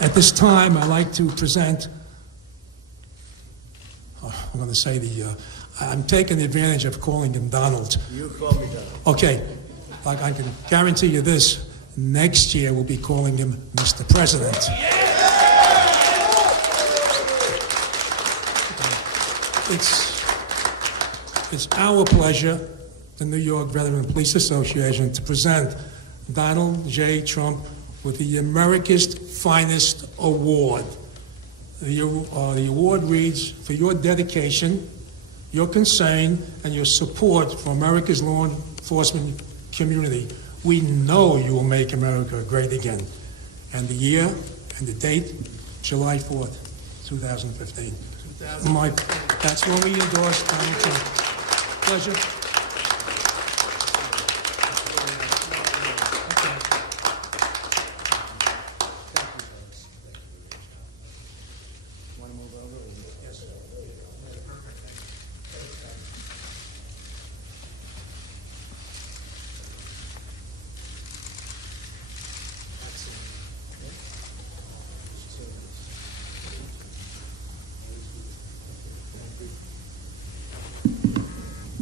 At this time, I'd like to present, I'm going to say I'm taking advantage of calling him Donald. You call me Donald. Okay, like I can guarantee you this, next year we'll be calling him Mr. President. It's our pleasure, the New York Veteran Police Association, to present Donald J. Trump with the America's Finest Award. The award reads, for your dedication, your concern, and your support for America's law enforcement community. We know you will make America great again. And the year and the date, July 4th, 2015. That's when we endorse Donald Trump. Pleasure.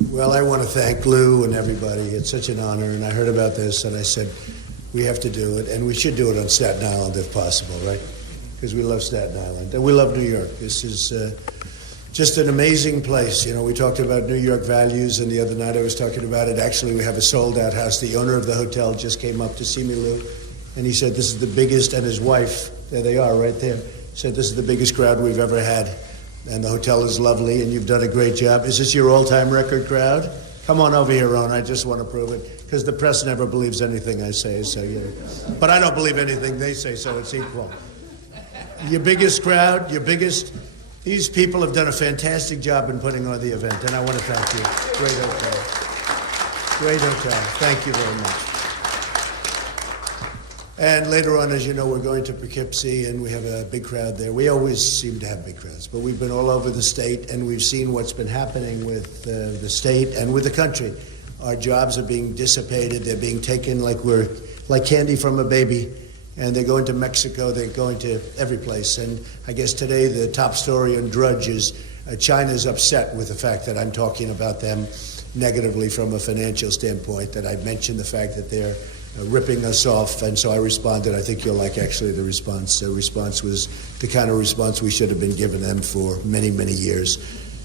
Well, I want to thank Lou and everybody. It's such an honor, and I heard about this, and I said, we have to do it, and we should do it on Staten Island if possible, right? Because we love Staten Island, and we love New York. This is just an amazing place. You know, we talked about New York values, and the other night I was talking about it. Actually, we have a sold-out house. The owner of the hotel just came up to see me, Lou, and he said this is the biggest, and his wife, there they are right there, said this is the biggest crowd we've ever had. And the hotel is lovely, and you've done a great job. Is this your all-time record crowd? Come on over here, Ron. I just want to prove it, because the press never believes anything I say, so you know. But I don't believe anything they say, so it's equal. Your biggest crowd, these people have done a fantastic job in putting on the event, and I want to thank you. Great hotel. Great hotel. Thank you very much. And later on, as you know, we're going to Poughkeepsie, and we have a big crowd there. We always seem to have big crowds, but we've been all over the state, and we've seen what's been happening with the state and with the country. Our jobs are being dissipated. They're being taken like candy from a baby, and they're going to Mexico. They're going to every place. And I guess today the top story on Drudge is China's upset with the fact that I'm talking about them negatively from a financial standpoint, that I mentioned the fact that they're ripping us off, and so I responded. I think you'll like actually the response. The response was the kind of response we should have been giving them for many, many years.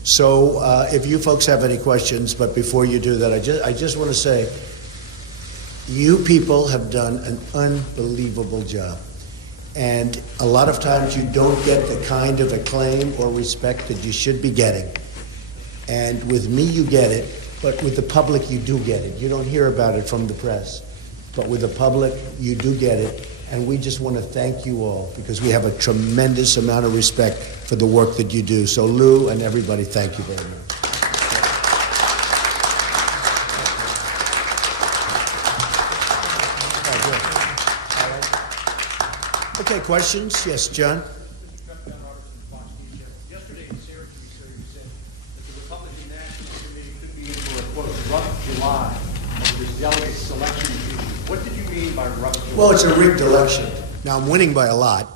So if you folks have any questions, but before you do that, I just want to say, you people have done an unbelievable job. And a lot of times you don't get the kind of acclaim or respect that you should be getting. And with me, you get it, but with the public, you do get it. You don't hear about it from the press. But with the public, you do get it. And we just want to thank you all, because we have a tremendous amount of respect for the work that you do. So Lou and everybody, thank you very much. Okay, questions? Yes, John? Yesterday in Syracuse, you said that the Republican National Committee could be in for a, quote, rough July of this delegate selection issue. What did you mean by rough July? Well, it's a rigged election. Now, I'm winning by a lot,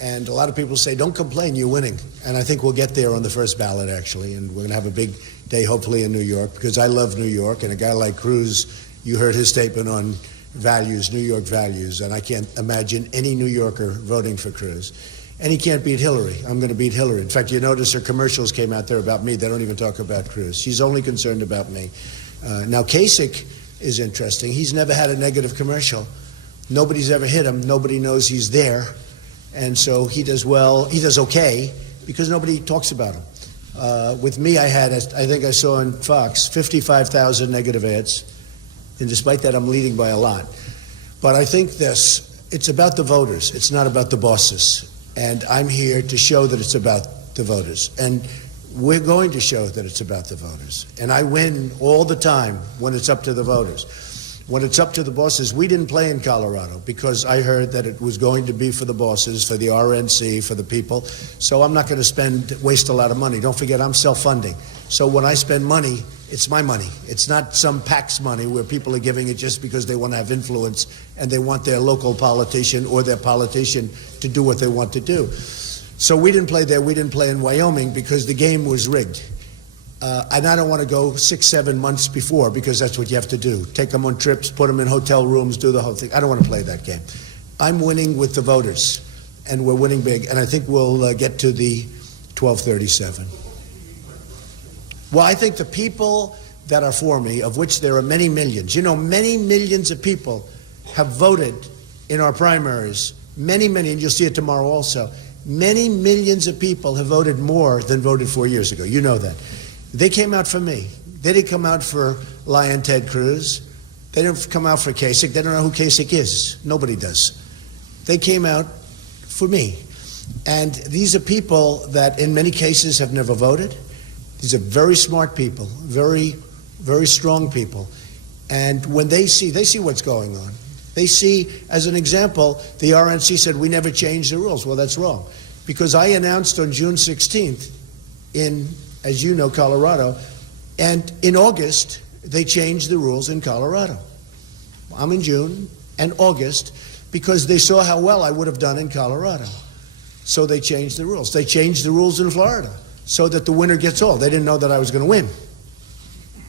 and a lot of people say, don't complain, you're winning. And I think we'll get there on the first ballot, actually, and we're going to have a big day, hopefully, in New York, because I love New York, and a guy like Cruz, you heard his statement on values, New York values, and I can't imagine any New Yorker voting for Cruz. And he can't beat Hillary. I'm going to beat Hillary. In fact, you notice her commercials came out there about me. They don't even talk about Cruz. She's only concerned about me. Now, Kasich is interesting. He's never had a negative commercial. Nobody's ever hit him. Nobody knows he's there. And so he does well. He does okay because nobody talks about him. With me, I think I saw on Fox, 55,000 negative ads. And despite that, I'm leading by a lot. But I think it's about the voters. It's not about the bosses. And I'm here to show that it's about the voters. And we're going to show that it's about the voters. And I win all the time when it's up to the voters. When it's up to the bosses, we didn't play in Colorado because I heard that it was going to be for the bosses, for the RNC, for the people. So I'm not going to waste a lot of money. Don't forget, I'm self-funding. So when I spend money, It's my money. It's not some PAC's money where people are giving it just because they want to have influence and they want their local politician or their politician to do what they want to do. So we didn't play there. We didn't play in Wyoming because the game was rigged. And I don't want to go 6-7 months before because that's what you have to do. Take them on trips, put them in hotel rooms, do the whole thing. I don't want to play that game. I'm winning with the voters, and we're winning big. And I think we'll get to the 1237. Well, I think the people that are for me, of which there are many millions, many millions of people have voted in our primaries. Many, and you'll see it tomorrow also. Many millions of people have voted more than voted 4 years ago. You know that. They came out for me. They didn't come out for Lion Ted Cruz. They didn't come out for Kasich. They don't know who Kasich is. Nobody does. They came out for me. And these are people that in many cases have never voted. These are very smart people, very, very strong people. And when they see what's going on. They see, as an example, the RNC said, we never changed the rules. Well, that's wrong. Because I announced on June 16th in, as you know, Colorado, and in August, they changed the rules in Colorado. I'm in June and August because they saw how well I would have done in Colorado. So they changed the rules. They changed the rules in Florida so that the winner gets all. They didn't know that I was going to win.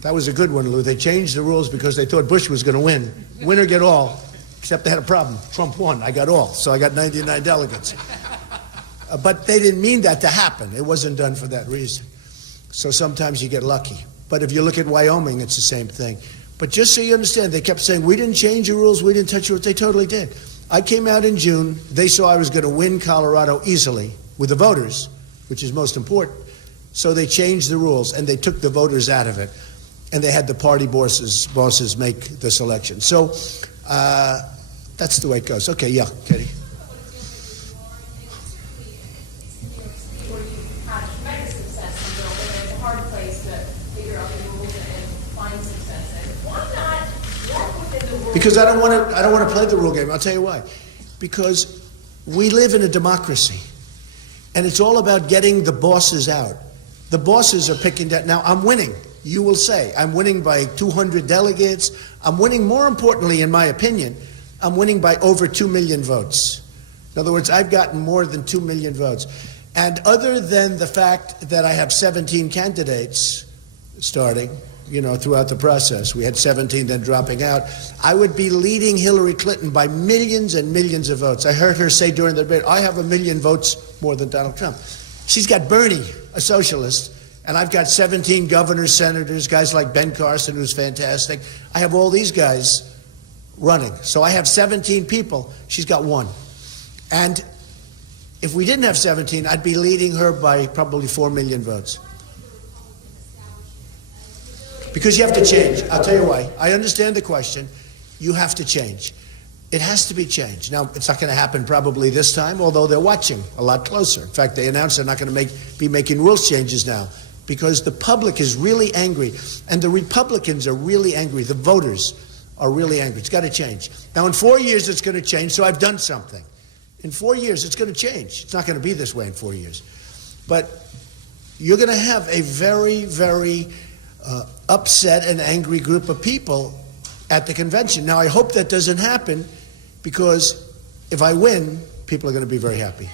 That was a good one, Lou. They changed the rules because they thought Bush was going to win. Winner get all, except they had a problem. Trump won. I got all. So I got 99 delegates. But they didn't mean that to happen. It wasn't done for that reason. So sometimes you get lucky. But if you look at Wyoming, it's the same thing. But just so you understand, they kept saying, we didn't change the rules, we didn't touch the rules. They totally did. I came out in June. They saw I was going to win Colorado easily with the voters, which is most important. So they changed the rules, and they took the voters out of it. And they had the party bosses make the selection. So that's the way it goes. Okay, yeah, Katie. Because I don't want to play the rule game. I'll tell you why. Because we live in a democracy, and it's all about getting the bosses out. The bosses are picking that. Now, I'm winning. You will say, I'm winning by 200 delegates. I'm winning, more importantly, in my opinion, I'm winning by over 2 million votes. In other words, I've gotten more than 2 million votes. And other than the fact that I have 17 candidates starting, throughout the process, we had 17 then dropping out, I would be leading Hillary Clinton by millions and millions of votes. I heard her say during the debate, I have 1 million votes more than Donald Trump. She's got Bernie, a socialist, and I've got 17 governors, senators, guys like Ben Carson, who's fantastic. I have all these guys running. So I have 17 people. She's got 1. And if we didn't have 17, I'd be leading her by probably 4 million votes. Because you have to change. I'll tell you why. I understand the question. You have to change. It has to be changed. Now, it's not going to happen probably this time, although they're watching a lot closer. In fact, they announced they're not going to be making rules changes now because the public is really angry, and the Republicans are really angry. The voters are really angry. It's got to change. Now, in 4 years, it's going to change, so I've done something. In 4 years, it's going to change. It's not going to be this way in 4 years. But you're going to have a very, very upset and angry group of people at the convention. Now, I hope that doesn't happen because if I win, people are going to be very happy.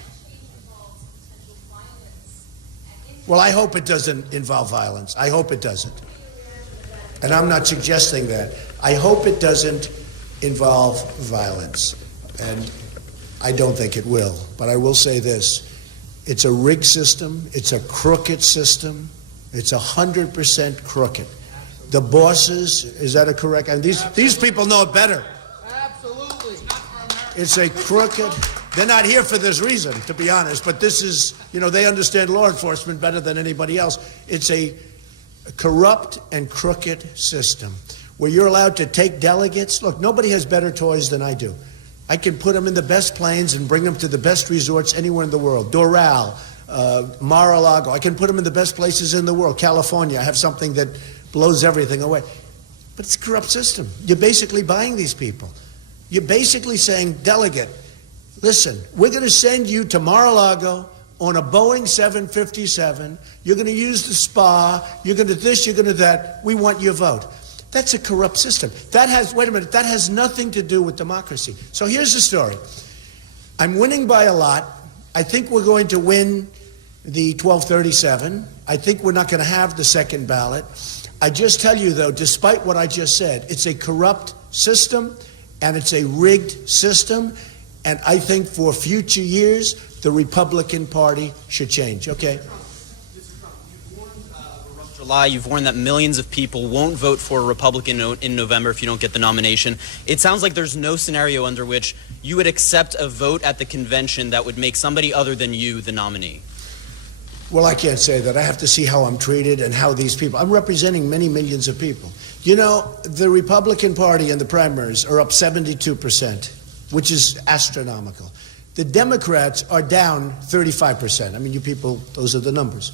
Well, I hope it doesn't involve violence. I hope it doesn't. And I'm not suggesting that. I hope it doesn't involve violence. And I don't think it will. But I will say this. It's a rigged system. It's a crooked system. It's 100% crooked. The bosses, is that a correct? And these people know it better. Absolutely. It's a crooked. They're not here for this reason, to be honest. But this is, they understand law enforcement better than anybody else. It's a corrupt and crooked system where you're allowed to take delegates. Look, nobody has better toys than I do. I can put them in the best planes and bring them to the best resorts anywhere in the world. Doral, Mar-a-Lago. I can put them in the best places in the world. California, I have something that blows everything away. But it's a corrupt system. You're basically buying these people. You're basically saying, delegate, listen, we're going to send you to Mar-a-Lago, on a Boeing 757. You're going to use the spa. You're going to this, you're going to that. We want your vote. That's a corrupt system. That has nothing to do with democracy. So here's the story. I'm winning by a lot. I think we're going to win the 1237. I think we're not going to have the second ballot. I just tell you, though, despite what I just said, it's a corrupt system and it's a rigged system. And I think for future years, the Republican Party should change. Okay? July, you've warned that millions of people won't vote for a Republican in November if you don't get the nomination. It sounds like there's no scenario under which you would accept a vote at the convention that would make somebody other than you the nominee. Well, I can't say that. I have to see how I'm treated and how these people... I'm representing many millions of people. You know, the Republican Party in the primaries are up 72%, which is astronomical. The Democrats are down 35%. I mean, you people, those are the numbers.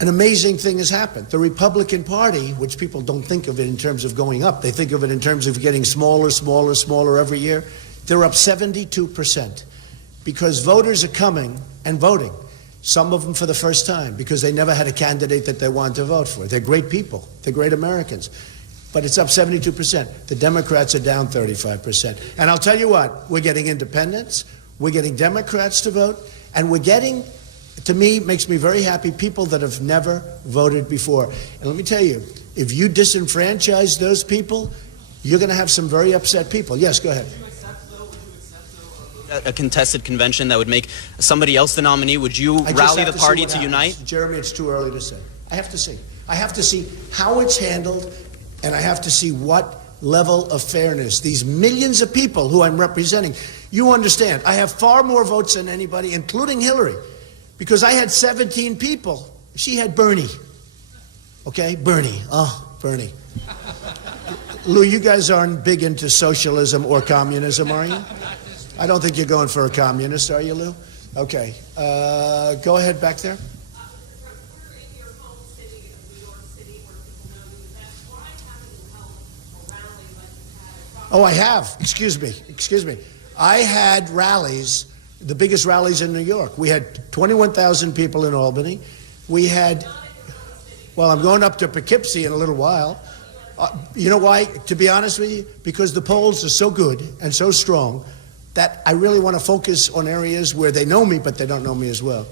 An amazing thing has happened. The Republican Party, which people don't think of it in terms of going up, they think of it in terms of getting smaller, smaller, smaller every year. They're up 72% because voters are coming and voting. Some of them for the first time because they never had a candidate that they wanted to vote for. They're great people. They're great Americans. But it's up 72%. The Democrats are down 35%. And I'll tell you what, we're getting independents, we're getting Democrats to vote, and we're getting... To me, makes me very happy, people that have never voted before. And let me tell you, if you disenfranchise those people, you're going to have some very upset people. Yes, go ahead. Would you accept, a contested convention that would make somebody else the nominee? Would you rally the party to unite? Jeremy, it's too early to say. I have to see. I have to see how it's handled, and I have to see what level of fairness. These millions of people who I'm representing, you understand, I have far more votes than anybody, including Hillary. Because I had 17 people. She had Bernie. Okay? Bernie. Oh, Bernie. Lou, you guys aren't big into socialism or communism, are you? I don't think you're going for a communist, are you, Lou? Okay. Go ahead back there. We're in your home city of New York City where people know you the best. Why haven't you held a rally like you had? Oh, I have. Excuse me. I had rallies, the biggest rallies in New York. We had 21,000 people in Albany. We had, well, I'm going up to Poughkeepsie in a little while. You know why? To be honest with you, because the polls are so good and so strong that I really want to focus on areas where they know me, but they don't know me as well.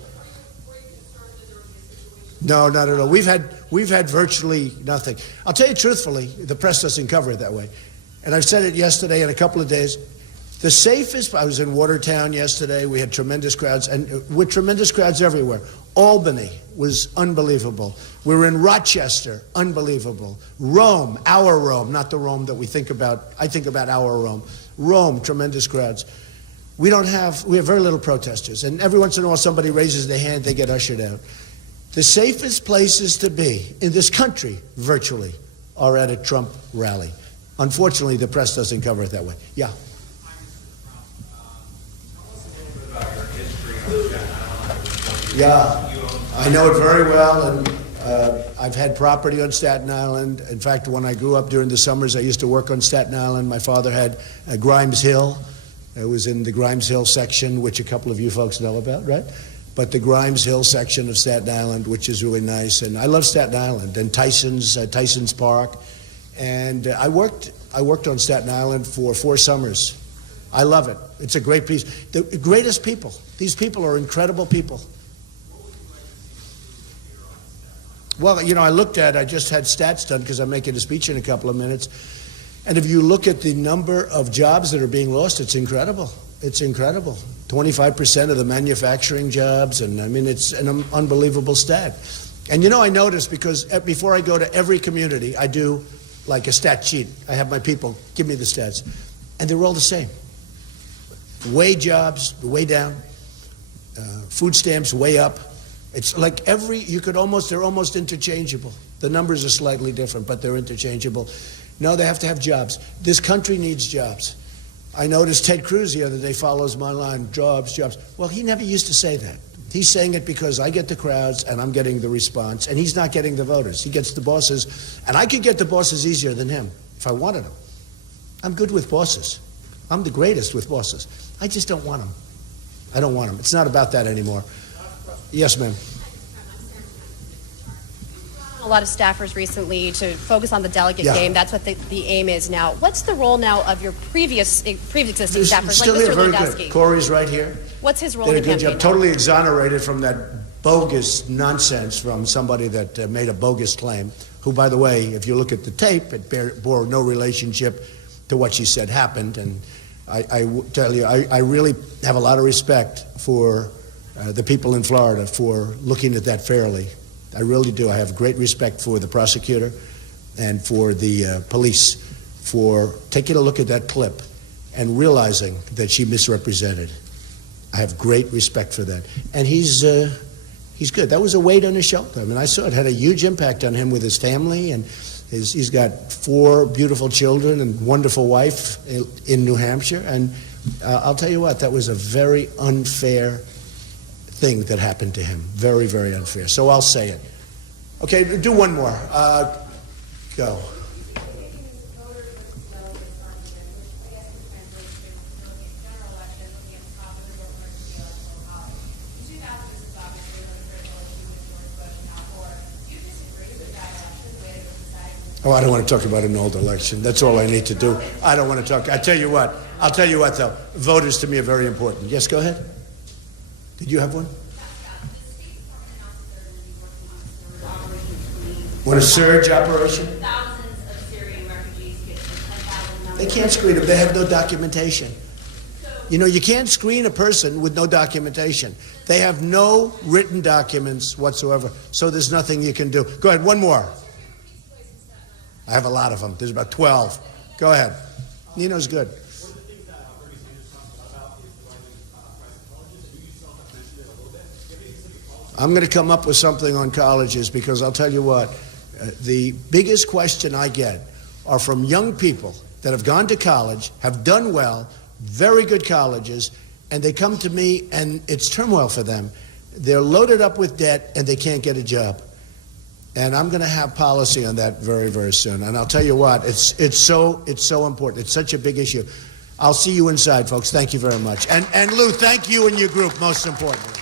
No, not at all. We've had virtually nothing. I'll tell you truthfully, the press doesn't cover it that way. And I've said it yesterday in a couple of days. The safest, I was in Watertown yesterday, we had tremendous crowds, and with tremendous crowds everywhere. Albany was unbelievable. We were in Rochester, unbelievable. Rome, our Rome, not the Rome that we think about, I think about our Rome. Rome, tremendous crowds. We have very little protesters, and every once in a while somebody raises their hand, they get ushered out. The safest places to be in this country, virtually, are at a Trump rally. Unfortunately, the press doesn't cover it that way. Yeah. Yeah, I know it very well, and I've had property on Staten Island. In fact, when I grew up during the summers, I used to work on Staten Island. My father had Grimes Hill. It was in the Grimes Hill section, which a couple of you folks know about, right? But the Grimes Hill section of Staten Island, which is really nice. And I love Staten Island and Tyson's Park. And I worked on Staten Island for 4 summers. I love it. It's a great piece. The greatest people. These people are incredible people. Well, you know, I just had stats done because I'm making a speech in a couple of minutes. And if you look at the number of jobs that are being lost, it's incredible. It's incredible. 25% of the manufacturing jobs, and I mean, it's an unbelievable stat. And you know, I noticed because before I go to every community, I do like a stat sheet. I have my people give me the stats. And they're all the same. Wage jobs, way down. Food stamps, way up. It's like they're almost interchangeable. The numbers are slightly different, but they're interchangeable. No, they have to have jobs. This country needs jobs. I noticed Ted Cruz the other day follows my line, jobs. Well, he never used to say that. He's saying it because I get the crowds and I'm getting the response, and he's not getting the voters. He gets the bosses, and I could get the bosses easier than him if I wanted them. I'm good with bosses. I'm the greatest with bosses. I just don't want them. I don't want them. It's not about that anymore. Yes, ma'am. A lot of staffers recently to focus on the delegate Yeah. game. That's what the aim is now. What's the role now of your pre-existing staffers, Still like here, Mr. very Lewandowski? good. Corey's right here. What's his role Did a in the good campaign? job. Totally exonerated from that bogus nonsense from somebody that made a bogus claim, who, by the way, if you look at the tape, it bore no relationship to what she said happened. And tell you, I really have a lot of respect for the people in Florida for looking at that fairly. I really do. I have great respect for the prosecutor and for the police for taking a look at that clip and realizing that she misrepresented. I have great respect for that. And he's good. That was a weight on his shoulder. I mean, I saw it had a huge impact on him with his family, and he's got 4 beautiful children and wonderful wife in New Hampshire. And I'll tell you what, that was a very unfair thing that happened to him. Very, very unfair. So I'll say it. Okay, do one more. Go. Oh, I don't want to talk about an old election. That's all I need to do. I don't want to talk. I'll tell you what, though. Voters to me are very important. Yes, go ahead. Did you have one? What, a surge operation? Thousands of Syrian refugees get to 10,000 numbers. They can't screen them. They have no documentation. You know, you can't screen a person with no documentation. They have no written documents whatsoever, so there's nothing you can do. Go ahead, one more. I have a lot of them. There's about 12. Go ahead. Nino's good. I'm going to come up with something on colleges because I'll tell you what, the biggest question I get are from young people that have gone to college, have done well, very good colleges, and they come to me and it's turmoil for them. They're loaded up with debt and they can't get a job. And I'm going to have policy on that very, very soon. And I'll tell you what, it's so important. It's such a big issue. I'll see you inside, folks. Thank you very much. And Lou, thank you and your group, most importantly.